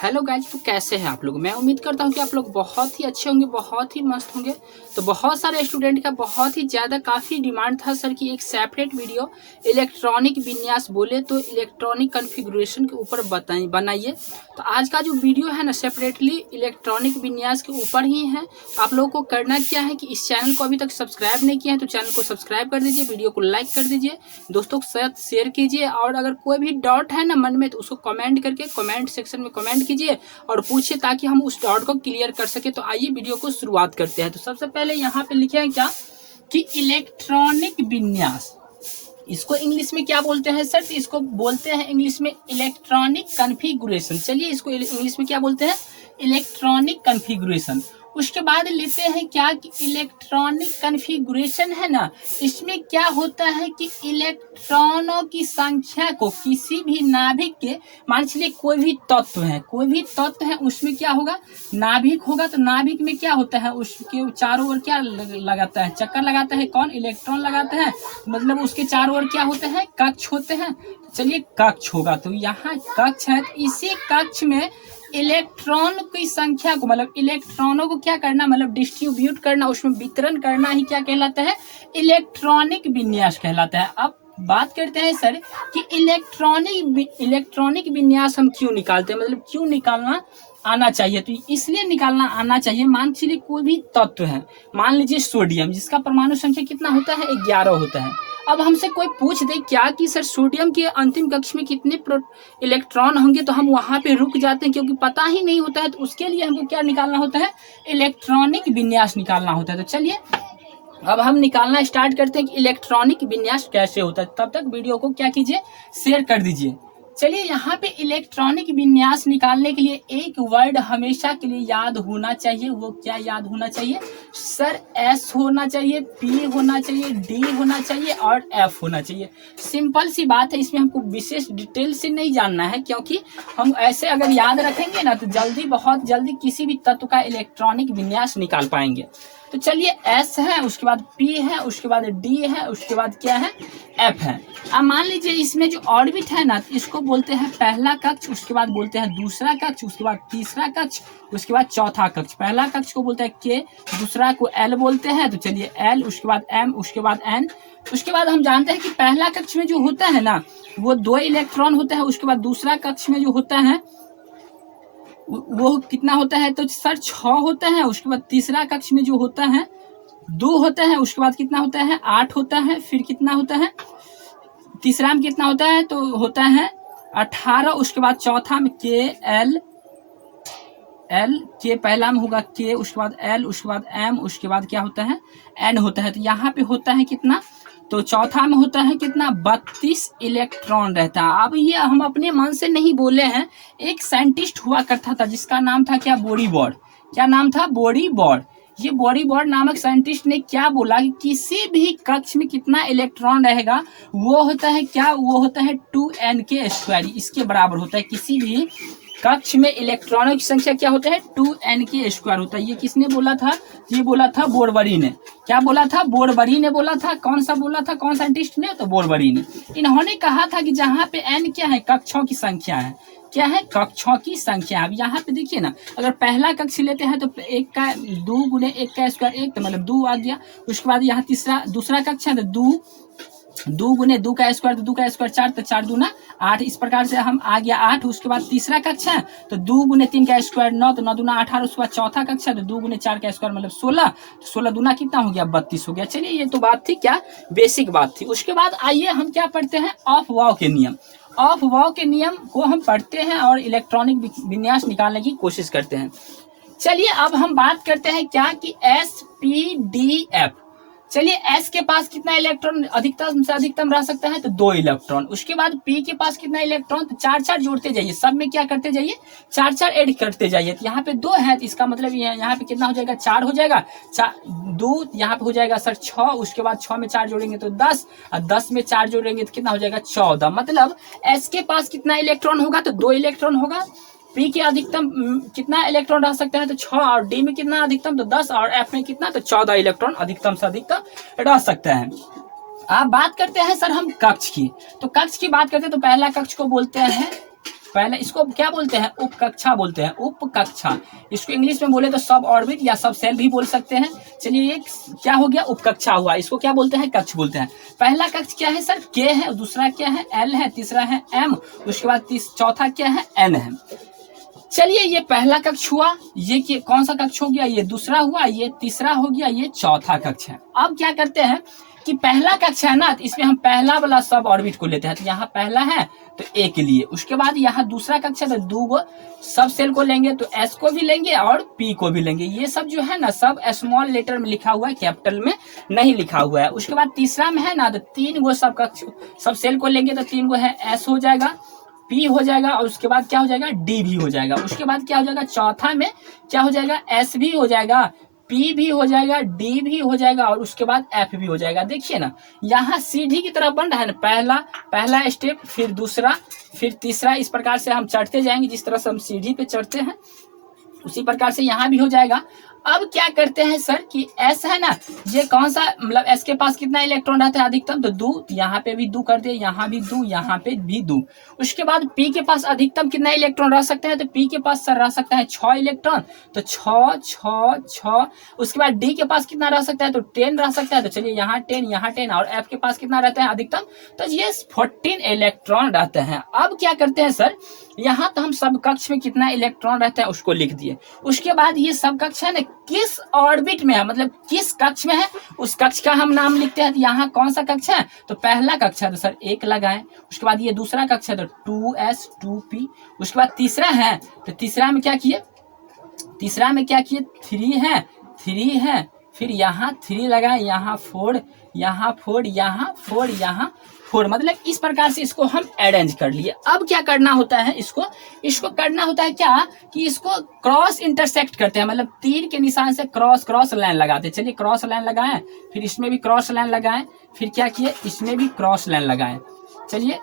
Hello guys, तो कैसे हैं आप लोग। मैं उम्मीद करता हूं कि आप लोग बहुत ही अच्छे होंगे, बहुत ही मस्त होंगे। तो बहुत सारे स्टूडेंट का बहुत ही ज़्यादा काफ़ी डिमांड था सर कि एक सेपरेट वीडियो इलेक्ट्रॉनिक विन्यास बोले तो इलेक्ट्रॉनिक कॉन्फ़िगरेशन के ऊपर बनाइए। तो आज का जो वीडियो है ना सेपरेटली इलेक्ट्रॉनिक विन्यास के ऊपर ही है। तो आप लोगों को करना क्या है कि इस चैनल को अभी तक सब्सक्राइब नहीं किया है तो चैनल को सब्सक्राइब कर दीजिए, वीडियो को लाइक कर दीजिए, दोस्तों के साथ शेयर कीजिए। और अगर कोई भी डाउट है ना मन में तो उसको कमेंट करके कमेंट सेक्शन में कमेंट कीजिए और पूछिए ताकि हम उस डाउट को क्लियर कर सके। तो आइए वीडियो को शुरुआत करते हैं। तो सबसे पहले यहाँ पे लिखे हैं क्या कि इलेक्ट्रॉनिक विन्यास, इसको इंग्लिश में क्या बोलते हैं सर? तो इसको बोलते हैं इंग्लिश में इलेक्ट्रॉनिक कॉन्फ़िगरेशन। चलिए इसको इंग्लिश में क्या बोलते हैं? Electronic configuration. उसके बाद लेते हैं क्या कि इलेक्ट्रॉनिक कॉन्फ़िगरेशन है ना, इसमें क्या होता है कि इलेक्ट्रॉनों की संख्या को किसी भी नाभिक के, मान चलिए कोई भी तत्व है उसमें क्या होगा, नाभिक होगा। तो नाभिक में क्या होता है, उसके चारों ओर क्या लगाता है, चक्कर लगाता है। कौन? इलेक्ट्रॉन लगाता है। मतलब उसके चारों ओर क्या होते हैं, कक्ष होते हैं। चलिए कक्ष होगा, तो यहाँ कक्ष है। तो इसी कक्ष में इलेक्ट्रॉन की संख्या को, मतलब इलेक्ट्रॉनों को क्या करना, मतलब डिस्ट्रीब्यूट करना, उसमें वितरण करना ही क्या कहलाता है? इलेक्ट्रॉनिक विन्यास कहलाता है। अब बात करते हैं सर कि इलेक्ट्रॉनिक विन्यास हम क्यों निकालते हैं, मतलब क्यों निकालना आना चाहिए। तो इसलिए निकालना आना चाहिए, मान चलिए कोई भी तत्व है, मान लीजिए सोडियम, जिसका परमाणु संख्या कितना होता है, 11 होता है। अब हमसे कोई पूछ दे क्या कि सर सोडियम के अंतिम कक्ष में कितने इलेक्ट्रॉन होंगे, तो हम वहां पे रुक जाते हैं क्योंकि पता ही नहीं होता है। तो उसके लिए हमको क्या निकालना होता है? इलेक्ट्रॉनिक विन्यास निकालना होता है। तो चलिए अब हम निकालना स्टार्ट करते हैं कि इलेक्ट्रॉनिक विन्यास कैसे होता है। तब तक वीडियो को क्या कीजिए, शेयर कर दीजिए। चलिए यहाँ पे इलेक्ट्रॉनिक विन्यास निकालने के लिए एक वर्ड हमेशा के लिए याद होना चाहिए। वो क्या याद होना चाहिए सर? एस होना चाहिए, पी होना चाहिए, डी होना चाहिए और एफ होना चाहिए। सिंपल सी बात है, इसमें हमको विशेष डिटेल से नहीं जानना है, क्योंकि हम ऐसे अगर याद रखेंगे ना तो जल्दी, बहुत जल्दी किसी भी तत्व का इलेक्ट्रॉनिक विन्यास निकाल पाएंगे। तो चलिए एस है, उसके बाद पी है, उसके बाद डी है, उसके बाद क्या है, एफ है। अब मान लीजिए इसमें जो ऑर्बिट है ना, इसको बोलते हैं पहला कक्ष, उसके बाद बोलते हैं दूसरा कक्ष, उसके बाद तीसरा कक्ष, उसके बाद चौथा कक्ष। पहला कक्ष को बोलते हैं के, दूसरा को एल बोलते हैं। तो चलिए एल, उसके बाद एम, उसके बाद एन। उसके बाद हम जानते हैं कि पहला कक्ष में जो होता है ना वो 2 इलेक्ट्रॉन होता है। उसके बाद दूसरा कक्ष में जो होता है वो कितना होता है, तो सर 6 होता है। उसके बाद तीसरा कक्ष में जो होता है 2 होता है। उसके बाद कितना होता है, 8 होता है। फिर कितना होता है, तीसरा में कितना होता है, तो होता है 18। उसके बाद चौथा में के एल, के पहला में होगा के, उसके बाद एल, उसके बाद एम, उसके बाद क्या होता है, एन होता है। तो यहाँ पे होता है कितना, तो चौथा में होता है कितना, 32 इलेक्ट्रॉन रहता है। अब ये हम अपने मन से नहीं बोले हैं, एक साइंटिस्ट हुआ करता था जिसका नाम था क्या, बोरी-बोर्ड। क्या नाम था? बोरी-बोर्ड। ये बोरी-बोर्ड नामक साइंटिस्ट ने क्या बोला कि किसी भी कक्ष में कितना इलेक्ट्रॉन रहेगा वो होता है क्या, वो होता है 2n², इसके बराबर होता है। किसी भी कक्ष में इलेक्ट्रॉनों की संख्या क्या होता है, 2n² होता है। ये किसने बोला था? ये बोला था बोरबरी ने। क्या बोला था? बोरबरी ने बोला था। कौन सा बोला था, कौन साइंटिस्ट ने? तो बोरबरी ने। इन्होंने कहा था कि जहाँ पे n क्या है, कक्षों की संख्या है। क्या है? कक्षों की संख्या। अब यहाँ पे देखिए ना, अगर पहला कक्ष लेते हैं तो 1 का 2 गुने 1 का स्क्वायर 1, तो मतलब 2 आ गया। उसके बाद यहाँ दूसरा कक्ष है तो 2 गुने 2 का स्क्वायर, तो 2 का स्क्वायर 4, तो 4 दूना 8। इस प्रकार से हम आ गया 8। उसके बाद तीसरा कक्ष है तो 2 गुने 3 का स्क्वायर 9, तो 9 दूना 18। उसके बाद चौथा कक्ष है तो 2 गुने 4 का स्क्वायर मतलब 16, 16 दूना कितना हो गया, 32 हो गया। चलिए ये तो बात थी क्या, बेसिक बात थी। उसके बाद आइए हम क्या पढ़ते हैं, ऑफ वाव के नियम। ऑफ वाव के नियम को हम पढ़ते हैं और इलेक्ट्रॉनिक विन्यास निकालने की कोशिश करते हैं। चलिए अब हम बात करते हैं क्या कि एस पी डी एफ। चलिए एस के पास कितना इलेक्ट्रॉन अधिकतम से अधिकतम रह सकता है, तो 2 इलेक्ट्रॉन। उसके बाद पी के पास कितना इलेक्ट्रॉन, तो 4 जोड़ते जाइए, सब में क्या करते जाइए, 4 ऐड करते जाइए। तो यहाँ पे 2 है तो इसका मतलब यहाँ पे कितना हो जाएगा, 4 हो जाएगा। 2 यहाँ पे हो जाएगा सर 6। उसके बाद 6 में 4 जोड़ेंगे तो 10, और 10 में 4 जोड़ेंगे तो कितना हो जाएगा, 14। मतलब एस के पास कितना इलेक्ट्रॉन होगा, तो 2 इलेक्ट्रॉन होगा। पी के अधिकतम कितना इलेक्ट्रॉन रह सकता है, तो 6, और डी में कितना अधिकतम, तो 10, और एफ में कितना, तो 14 इलेक्ट्रॉन अधिकतम से अधिकतम रह सकता है। अब बात करते हैं सर हम कक्ष की। तो कक्ष की बात करते हैं तो पहला कक्ष को बोलते हैं पहला इसको क्या बोलते हैं, उपकक्षा बोलते हैं, उपकक्षा। इसको इंग्लिश में बोले तो सब ऑर्बिट या सब सेल भी बोल सकते हैं। चलिए ये क्या हो गया, उपकक्षा हुआ। इसको क्या बोलते हैं, कक्ष बोलते हैं। पहला कक्ष क्या है सर, के है, दूसरा क्या है, एल है, तीसरा है एम, उसके बाद चौथा क्या है, एन है। चलिए ये पहला कक्ष हुआ, ये कौन सा कक्ष हो गया, ये दूसरा हुआ, ये तीसरा हो गया, ये चौथा कक्ष है। अब क्या करते हैं कि पहला कक्ष है ना, तो इसमें हम पहला वाला सब ऑर्बिट को लेते हैं। तो यहाँ पहला है तो ए के लिए, उसके बाद यहाँ दूसरा कक्ष है तो दो गो सब सेल को लेंगे, तो एस को भी लेंगे और पी को भी लेंगे। ये सब जो है ना सब स्मॉल लेटर में लिखा हुआ है, कैपिटल में नहीं लिखा हुआ है। उसके बाद तीसरा में है ना तो तीन गो सब कक्ष सब सेल को लेंगे, तो तीन गो है, एस हो जाएगा, पी हो जाएगा, और उसके बाद क्या हो जाएगा, डी भी हो जाएगा। उसके बाद क्या हो जाएगा, चौथा में क्या हो जाएगा, एस भी हो जाएगा, पी भी हो जाएगा, डी भी हो जाएगा, और उसके बाद एफ भी हो जाएगा। देखिए ना यहाँ सीढ़ी की तरह बन रहा है ना, पहला स्टेप, फिर दूसरा, फिर तीसरा, इस प्रकार से हम चढ़ते जाएंगे। जिस तरह से हम सीढ़ी पे चढ़ते हैं उसी प्रकार से यहाँ भी हो जाएगा। अब क्या करते हैं सर कि एस है ना, ये कौन सा मतलब एस के पास कितना इलेक्ट्रॉन रहता है अधिकतम, तो 2, यहाँ पे भी 2 कर दिए, यहाँ भी 2, यहाँ पे भी 2। उसके बाद पी के पास अधिकतम कितना इलेक्ट्रॉन रह सकते हैं, तो पी के पास सर रह सकता है 6 इलेक्ट्रॉन, तो 6 6 6। उसके बाद डी के पास कितना रह सकता है, तो 10 रह सकता है। तो चलिए यहाँ 10, यहाँ 10, और एफ के पास कितना रहता है अधिकतम, तो ये 14 इलेक्ट्रॉन रहते हैं। अब क्या करते हैं सर, यहाँ तो हम सब कक्ष में कितना इलेक्ट्रॉन रहता है उसको लिख दिए। उसके बाद ये सब कक्ष है ना किस ऑर्बिट में है, मतलब किस कक्ष में है, उस कक्ष का हम नाम लिखते हैं। तो यहाँ कौन सा कक्ष है, तो पहला कक्ष है तो सर 1 लगाएं। उसके बाद ये दूसरा कक्ष है तो 2s 2p। उसके बाद तीसरा है तो तीसरा में क्या किए, 3 है, फिर यहाँ 3 लगाए, यहाँ 4, यहाँ 4, यहाँ 4, यहाँ 4, मतलब इस प्रकार से इसको हम अरेंज कर लिए। अब क्या करना होता है, इसको करना होता है क्या कि इसको क्रॉस इंटरसेक्ट करते हैं, मतलब तीर के निशान से क्रॉस लाइन लगाते हैं। चलिए क्रॉस लाइन लगाएं, फिर इसमें भी क्रॉस लाइन लगाएं, फिर क्या किए, इसमें भी क्रॉस लाइन लगाएं। चलिए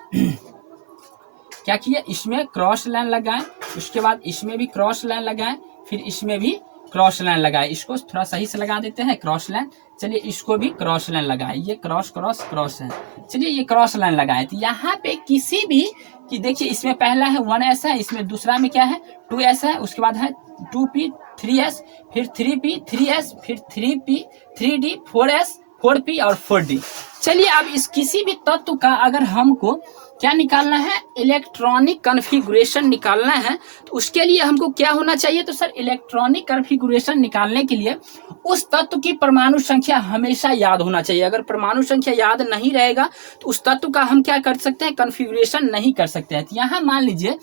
क्या किए, इसमें क्रॉस लाइन लगाएं, उसके बाद इसमें भी क्रॉस लाइन लगाएं, फिर इसमें भी क्रॉस लाइन लगाए। इसको थोड़ा सही से लगा देते हैं क्रॉस लाइन। चलिए इसको भी क्रॉस लाइन लगाए, ये क्रॉस है। चलिए ये क्रॉस लाइन लगाए। तो यहाँ पे किसी भी कि देखिए इसमें पहला है 1s है, इसमें दूसरा में क्या है 2s है, उसके बाद है 2p 3s, फिर 3p 3s, फिर 3p 3d 4s 4p और 4d। चलिए अब इस किसी भी तत्व का अगर हमको क्या निकालना है, इलेक्ट्रॉनिक कॉन्फ़िगरेशन निकालना है, तो उसके लिए हमको क्या होना चाहिए, तो सर इलेक्ट्रॉनिक कॉन्फ़िगरेशन निकालने के लिए उस तत्व की परमाणु संख्या हमेशा याद होना चाहिए। अगर परमाणु संख्या याद नहीं रहेगा तो उस तत्व का हम क्या कर सकते हैं, कॉन्फ़िगरेशन नहीं कर सकते हैं। तो यहाँ मान लीजिए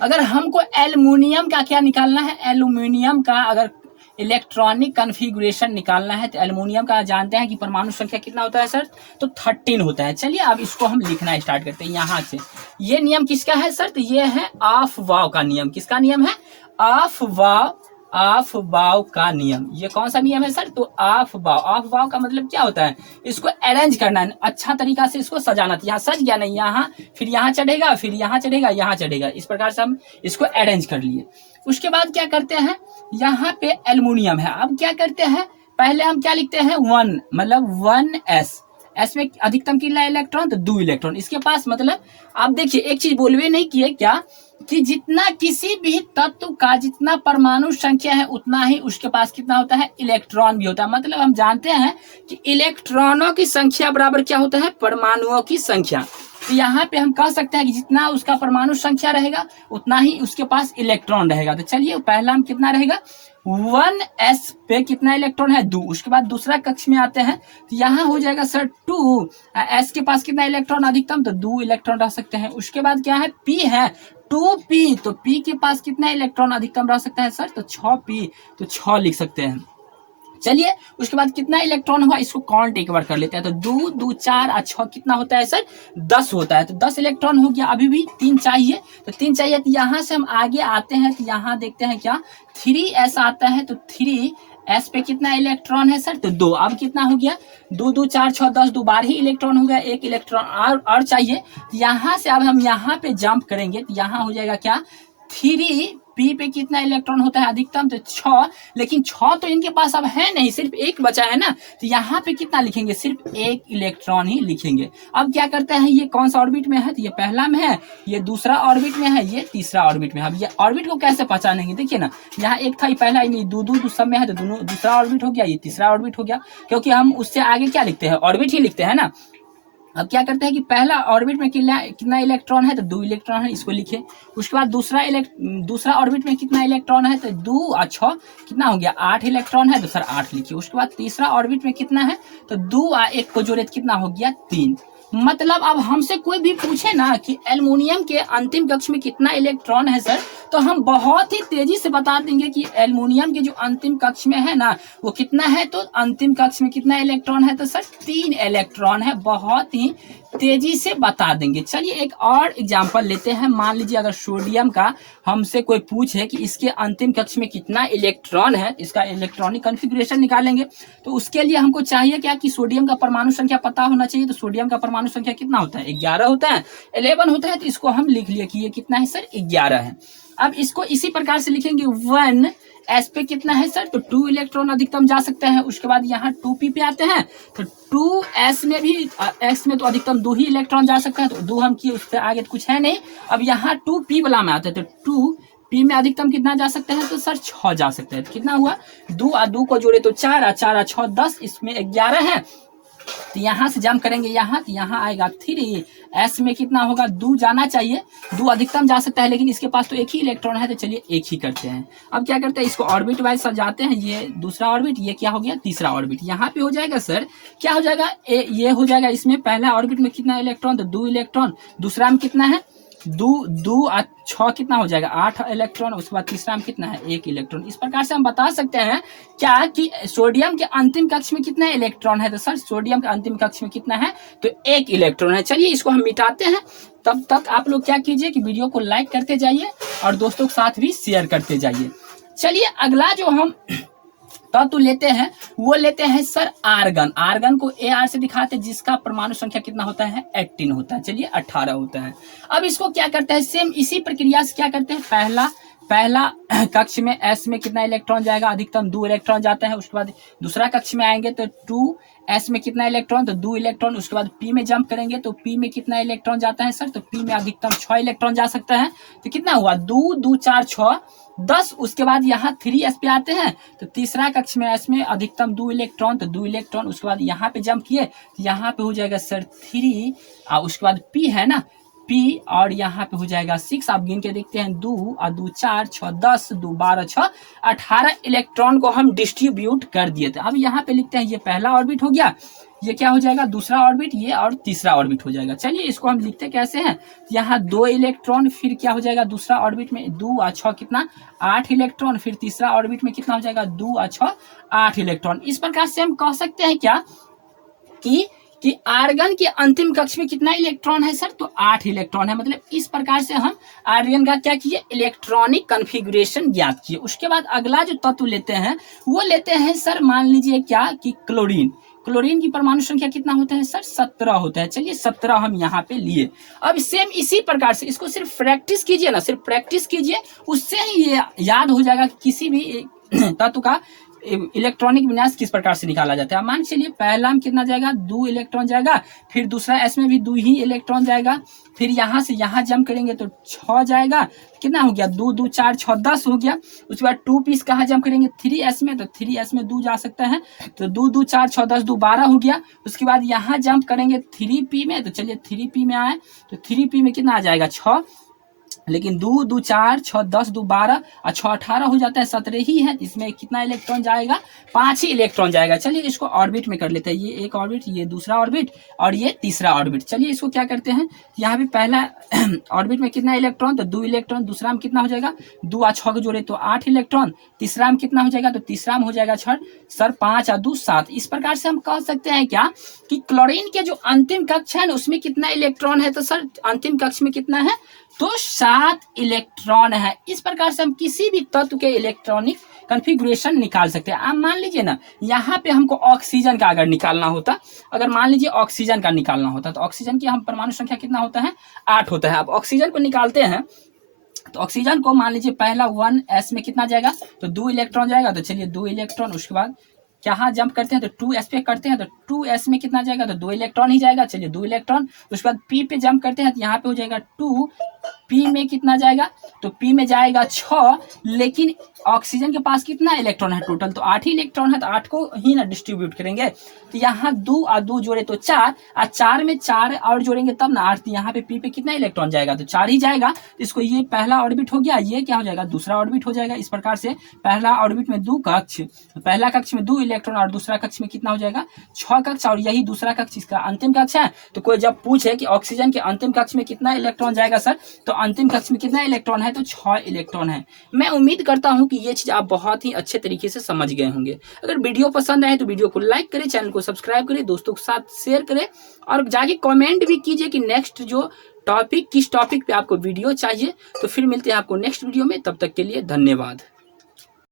अगर हमको एल्युमिनियम का क्या निकालना है, एल्युमिनियम का अगर इलेक्ट्रॉनिक कॉन्फ़िगरेशन निकालना है तो एल्युमिनियम का जानते हैं कि परमाणु संख्या कितना होता है सर, तो 13 होता है। चलिए अब इसको हम लिखना स्टार्ट करते हैं यहाँ से। ये नियम किसका है सर, तो ये है ऑफ वाव का नियम। किसका नियम है, ऑफ वाव का नियम। ये कौन सा नियम है सर, तो ऑफ वाव का मतलब क्या होता है, इसको अरेंज करना है, अच्छा तरीका से इसको सजाना। तो यहाँ सज गया नहीं, यहाँ फिर यहाँ चढ़ेगा, फिर यहाँ चढ़ेगा, यहाँ चढ़ेगा, इस प्रकार से हम इसको अरेंज कर लिए। उसके बाद क्या करते हैं, यहाँ पे एल्युमिनियम है। अब क्या करते हैं, पहले हम क्या लिखते हैं 1, मतलब 1s में अधिकतम कितना इलेक्ट्रॉन, तो 2 इलेक्ट्रॉन इसके पास। मतलब आप देखिए एक चीज बोलवे नहीं किए क्या कि जितना किसी भी तत्व का जितना परमाणु संख्या है उतना ही उसके पास कितना होता है, इलेक्ट्रॉन भी होता है। मतलब हम जानते हैं कि इलेक्ट्रॉनों की संख्या बराबर क्या होता है, परमाणुओं की संख्या। तो यहाँ पे हम कह सकते हैं कि जितना उसका परमाणु संख्या रहेगा उतना ही उसके पास इलेक्ट्रॉन रहेगा। तो चलिए पहला हम कितना रहेगा, 1s पे कितना इलेक्ट्रॉन है, 2। उसके बाद दूसरा कक्ष में आते हैं तो यहाँ हो जाएगा सर 2s के पास कितना इलेक्ट्रॉन अधिकतम, तो 2 इलेक्ट्रॉन रह सकते हैं। उसके बाद क्या है, p है 2p, तो p के पास कितना इलेक्ट्रॉन अधिकतम रह सकता है सर, तो 6p, तो 6 लिख सकते हैं। चलिए उसके बाद कितना इलेक्ट्रॉन हुआ, इसको काउंट एक बार कर लेते हैं। तो 2 2 4 और 6 कितना होता है सर, 10 होता है। तो 10 इलेक्ट्रॉन हो गया, अभी भी 3 चाहिए, तो 3 चाहिए। तो यहाँ से हम आगे आते हैं तो यहाँ देखते हैं क्या 3s आता है, तो 3s पे कितना इलेक्ट्रॉन है सर, तो 2। अब कितना हो गया, 2 2 4 6 10, 2 बार ही इलेक्ट्रॉन हो गया, 1 इलेक्ट्रॉन और चाहिए। तो यहाँ से अब हम यहाँ पे जंप करेंगे तो यहाँ हो जाएगा क्या 3 पी पे कितना इलेक्ट्रॉन होता है अधिकतम, तो 6, लेकिन 6 तो इनके पास अब है नहीं, सिर्फ एक बचा है ना, तो यहाँ पे कितना लिखेंगे, सिर्फ एक इलेक्ट्रॉन ही लिखेंगे। अब क्या करते हैं, ये कौन सा ऑर्बिट में है, तो ये पहला में है, ये दूसरा ऑर्बिट में है, ये तीसरा ऑर्बिट में है। अब ये ऑर्बिट को कैसे पहचानेंगे, देखिए ना, यहाँ एक था, ये पहला, दो सब में है, तो दोनों दूसरा ऑर्बिट हो गया, ये तीसरा ऑर्बिट हो गया, क्योंकि हम उससे आगे क्या लिखते हैं, ऑर्बिट ही लिखते हैं ना। अब क्या करते हैं कि पहला ऑर्बिट में कितना इलेक्ट्रॉन है, तो 2 इलेक्ट्रॉन है, इसको लिखे। उसके बाद दूसरा ऑर्बिट में कितना इलेक्ट्रॉन है, तो 2 और 6 कितना हो गया, 8 इलेक्ट्रॉन है, तो सर 8 लिखिए। उसके बाद तीसरा ऑर्बिट में कितना है, तो 2 और 1 को जोड़े कितना हो गया, 3। मतलब अब हमसे कोई भी पूछे ना कि एल्युमिनियम के अंतिम कक्ष में कितना इलेक्ट्रॉन है सर, तो हम बहुत ही तेजी से बता देंगे कि एल्युमिनियम के जो अंतिम कक्ष में है ना वो कितना है, तो अंतिम कक्ष में कितना इलेक्ट्रॉन है, तो सर 3 इलेक्ट्रॉन है, बहुत ही तेजी से बता देंगे। चलिए एक और एग्जांपल लेते हैं। मान लीजिए अगर सोडियम का हमसे कोई पूछे कि इसके अंतिम कक्ष में कितना इलेक्ट्रॉन है, इसका इलेक्ट्रॉनिक कॉन्फ़िगरेशन निकालेंगे, तो उसके लिए हमको चाहिए क्या कि सोडियम का परमाणु संख्या पता होना चाहिए। तो सोडियम का परमाणु संख्या कितना होता है, 11 होता है, 11 होता है, तो इसको हम लिख लिए कि ये कितना है सर, 11 है। अब इसको इसी प्रकार से लिखेंगे, 1 एस पे कितना है सर, तो 2 इलेक्ट्रॉन अधिकतम जा सकते हैं। उसके बाद यहाँ 2p पे आते हैं, तो 2s में भी, x में तो अधिकतम 2 ही इलेक्ट्रॉन जा सकते हैं, तो 2 हम किए, उससे आगे तो कुछ है नहीं। अब यहाँ 2p वाला में आते हैं, तो 2p में अधिकतम कितना जा सकते हैं, तो सर 6 जा सकते हैं। तो कितना हुआ, 2 और 2 को जोड़े तो 4 और 4 और 6 10, इसमें 11 है। तो यहाँ से जंप करेंगे यहाँ, तो यहाँ आएगा 3, एस में कितना होगा, 2 जाना चाहिए, 2 अधिकतम जा सकता है, लेकिन इसके पास तो एक ही इलेक्ट्रॉन है, तो चलिए एक ही करते हैं। अब क्या करते हैं, इसको ऑर्बिट वाइज सजाते हैं। ये दूसरा ऑर्बिट, ये क्या हो गया, तीसरा ऑर्बिट। यहाँ पे हो जाएगा सर, क्या हो जाएगा, ये हो जाएगा, इसमें पहला ऑर्बिट में कितना इलेक्ट्रॉन, तो 2 इलेक्ट्रॉन। दूसरा में कितना है, 2 और 6 कितना हो जाएगा, 8 इलेक्ट्रॉन। उसके बाद तीसरा में कितना है, 1 इलेक्ट्रॉन। इस प्रकार से हम बता सकते हैं क्या कि सोडियम के अंतिम कक्ष में कितना इलेक्ट्रॉन है, तो सर सोडियम के अंतिम कक्ष में कितना है, तो 1 इलेक्ट्रॉन है। चलिए इसको हम मिटाते हैं। तब तक आप लोग क्या कीजिए कि वीडियो को लाइक करते जाइए और दोस्तों के साथ भी शेयर करते जाइए। चलिए अगला जो हम तत्व लेते हैं वो लेते हैं सर आर्गन। आर्गन को AR से दिखाते हैं, जिसका परमाणु संख्या कितना होता है, 18 होता है। चलिए 18 होता है। अब इसको क्या करते हैं, सेम इसी प्रक्रिया से क्या करते हैं, पहला कक्ष में S में कितना इलेक्ट्रॉन जाएगा, अधिकतम 2 इलेक्ट्रॉन जाता है। उसके बाद दूसरा कक्ष में आएंगे तो 2s में कितना इलेक्ट्रॉन, तो 2 इलेक्ट्रॉन। उसके बाद P में जंप करेंगे तो P में कितना इलेक्ट्रॉन जाता है सर, तो P में अधिकतम 6 इलेक्ट्रॉन जा सकता है। तो कितना हुआ, 2 2 4 6 10। उसके बाद यहाँ 3s पे आते हैं, तो तीसरा कक्ष में S में अधिकतम 2 इलेक्ट्रॉन, तो 2 इलेक्ट्रॉन। उसके बाद यहाँ पे जंप किए, तो यहाँ पे हो जाएगा सर 3, और उसके बाद P है ना, P, और यहाँ पे हो जाएगा 6। आप गिन के देखते हैं, 2 और 2 4 6 10, 2 12 6 18 इलेक्ट्रॉन को हम डिस्ट्रीब्यूट कर दिए थे। अब यहाँ पे लिखते हैं, ये पहला ऑर्बिट हो गया, ये क्या हो जाएगा, दूसरा ऑर्बिट, ये और तीसरा ऑर्बिट हो जाएगा। चलिए इसको हम लिखते कैसे हैं, यहाँ 2 इलेक्ट्रॉन, फिर क्या हो जाएगा, दूसरा ऑर्बिट में 2 और 6 कितना, 8 इलेक्ट्रॉन, फिर तीसरा ऑर्बिट में कितना हो जाएगा, 2 और 6 8 इलेक्ट्रॉन। इस प्रकार से हम कह सकते हैं क्या कि आर्गन के अंतिम कक्ष में कितना इलेक्ट्रॉन है सर, तो 8 इलेक्ट्रॉन है। मतलब इस प्रकार से हम आर्गन का क्या किए, इलेक्ट्रॉनिक कॉन्फ़िगरेशन ज्ञात किए। उसके बाद अगला जो तत्व लेते हैं वो लेते हैं सर, मान लीजिए क्या कि क्लोरीन। क्लोरीन की परमाणु संख्या कितना होता है सर, 17 होता है। चलिए 17 हम यहाँ पे लिए। अब सेम इसी प्रकार से इसको सिर्फ प्रैक्टिस कीजिए ना, सिर्फ प्रैक्टिस कीजिए, उससे ही ये याद हो जाएगा कि किसी भी तत्व का इलेक्ट्रॉनिक विन्यास किस प्रकार से निकाला जाता है। मान चलिए पहला में कितना जाएगा, 2 इलेक्ट्रॉन जाएगा, फिर दूसरा एस में भी 2 ही इलेक्ट्रॉन जाएगा, फिर यहाँ से यहाँ जंप करेंगे तो 6 जाएगा, कितना हो गया, 2 2 4 6 10 हो गया। उसके बाद 2 पीस कहाँ जंप करेंगे, 3s में, तो 3s में 2 जा सकता है, तो 2 2 4 6 10 2 12 हो गया। उसके बाद यहाँ जंप करेंगे 3p में, तो चलिए 3p में आए, तो 3p में कितना आ जाएगा, 6, लेकिन 2 2 4 6 10 2 12 और 6 18 हो जाता है, 17 ही है। इसमें कितना इलेक्ट्रॉन जाएगा, 5 ही इलेक्ट्रॉन जाएगा। चलिए इसको ऑर्बिट में कर लेते हैं, ये एक ऑर्बिट, ये दूसरा ऑर्बिट और ये तीसरा ऑर्बिट। चलिए इसको क्या करते हैं, यहाँ पे पहला ऑर्बिट में कितना इलेक्ट्रॉन, तो 2 इलेक्ट्रॉन। दूसरा में कितना हो जाएगा, 2 और 6 को जोड़े तो 8 इलेक्ट्रॉन। तीसरा में कितना हो जाएगा, तो तीसरा में हो जाएगा 6 सर, 5 और 2 7। इस प्रकार से हम कह सकते हैं क्या कि क्लोरीन के जो अंतिम कक्ष है उसमें कितना इलेक्ट्रॉन है, तो सर अंतिम कक्ष में कितना है, तो 7 इलेक्ट्रॉन है। इस प्रकार से हम किसी भी तत्व के इलेक्ट्रॉनिक कॉन्फ़िगरेशन निकाल सकते हैं। अब मान लीजिए ना, यहाँ पे हमको ऑक्सीजन का अगर निकालना होता, अगर मान लीजिए ऑक्सीजन का निकालना होता, तो ऑक्सीजन की हम परमाणु संख्या कितना होता है, 8 होता है। अब ऑक्सीजन को निकालते हैं, तो ऑक्सीजन को मान लीजिए पहला 1s में कितना जाएगा, तो 2 इलेक्ट्रॉन जाएगा। तो चलिए 2 इलेक्ट्रॉन, उसके बाद यहाँ जंप करते हैं तो 2s पे करते हैं, तो 2s में कितना जाएगा, तो 2 इलेक्ट्रॉन ही जाएगा। चलिए 2 इलेक्ट्रॉन, उसके बाद p पे जंप करते हैं तो यहाँ पे हो जाएगा 2, p में कितना जाएगा, तो p में जाएगा 6, लेकिन ऑक्सीजन के पास कितना इलेक्ट्रॉन है टोटल, तो 8 ही इलेक्ट्रॉन है, तो 8 को ही ना डिस्ट्रीब्यूट करेंगे। तो यहाँ 2 और 2 जोड़े तो 4, और 4 में 4 और जोड़ेंगे तब ना 8, तो यहाँ पे p पे कितना इलेक्ट्रॉन जाएगा, तो 4 ही जाएगा। इसको ये पहला ऑर्बिट हो गया, ये क्या हो जाएगा, दूसरा ऑर्बिट हो जाएगा। इस प्रकार से पहला ऑर्बिट में 2 कक्ष, तो पहला कक्ष में 2 इलेक्ट्रॉन और दूसरा कक्ष में कितना हो जाएगा, 6 कक्ष, और यही दूसरा कक्ष इसका अंतिम कक्ष है। तो कोई जब पूछे कि ऑक्सीजन के अंतिम कक्ष में कितना इलेक्ट्रॉन जाएगा सर, तो अंतिम कक्ष में कितना इलेक्ट्रॉन है, तो 6 इलेक्ट्रॉन है। मैं उम्मीद करता हूं कि ये चीज आप बहुत ही अच्छे तरीके से समझ गए होंगे। अगर वीडियो पसंद आए तो वीडियो को लाइक करें, चैनल को सब्सक्राइब करें, दोस्तों के साथ शेयर करें, और जाके कमेंट भी कीजिए कि नेक्स्ट जो टॉपिक, किस टॉपिक पे आपको वीडियो चाहिए। तो फिर मिलते हैं आपको नेक्स्ट वीडियो में, तब तक के लिए धन्यवाद।